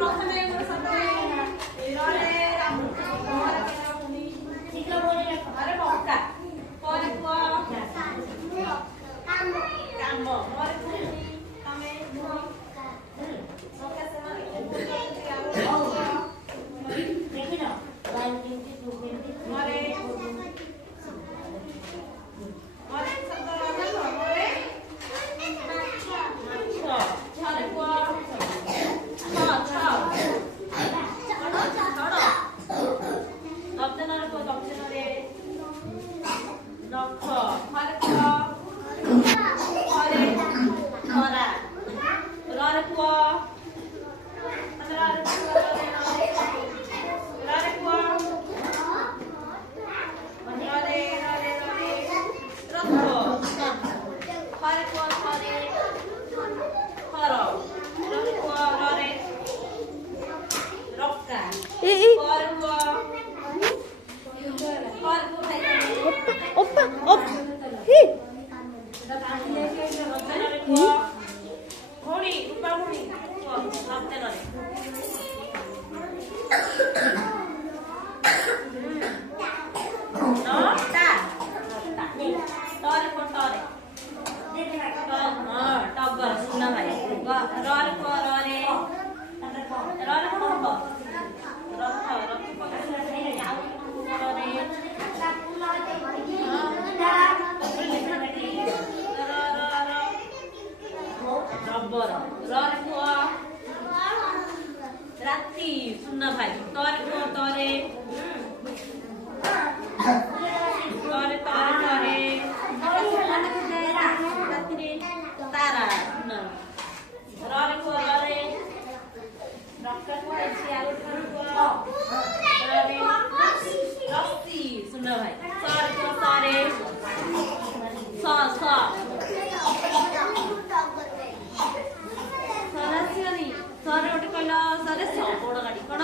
ପ୍ରଥମେ ମୋର ସତରେ ରରେ ରାମ ଶୀଘ୍ର ବୋଲେ ଆରେ ପକ୍କା ପରେ କୁହ କାମ ପରେ ତମେ ଦେଖିନ ମରେ ମରେ ସତରେ ମରେ ଛରେ କୁହ ଦକ୍ଷିଣରେ କୁହ ଦକ୍ଷିଣରେ ଦକ୍ଷ ଘରେ କୁହ ଘରେ ଖରା ରରେ କୁହ ରରେ କୁହ ରରେ ରରେ ରଥ ଘରେ କୁହ ଘରେ ଖର ରରେ କୁହ ରରେ ରକ୍କା ପରେ କୁହ 오빠 히 ଘୋଡ଼ି ରୂପା ଘୋଡ଼ି ଦକ୍ଷିଣରେ ଟଗର ସୁନା ଭାଇ ରରେ କୁହ ରରେ ରରେ କଣ ହବ ରଥ ରଥ ରବର ରରେ କୁହ ରାତି ସୁନା ଭାଇ ତରେ କୁହ ତରେ ତରେ ତରେ ତରେ ରାତିରେ ତାରା ରରେ କୁହ ରରେ ରକ୍ତ କୁହ ରସି ସୁନା ଭାଇ ସରେ କୁହ ସରେ ସ ସରାସିଆନି ସରେ ଗୋଟେ କହିଲ ସରେ ବଡ ଗାଡି କଣ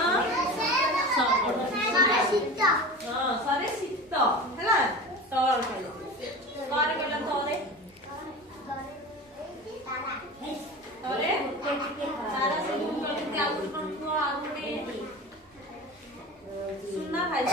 ହଁ ସରେ ଶୀତ ହେଲା ତର କହିଲ ତରେ କହିଲ ତରେ ତରେ ତାରା ସେ ଆଉ ଗୋଟେ କଣ କୁହ ଆଉ ଗୋଟେ ସୁନା ଭାଇ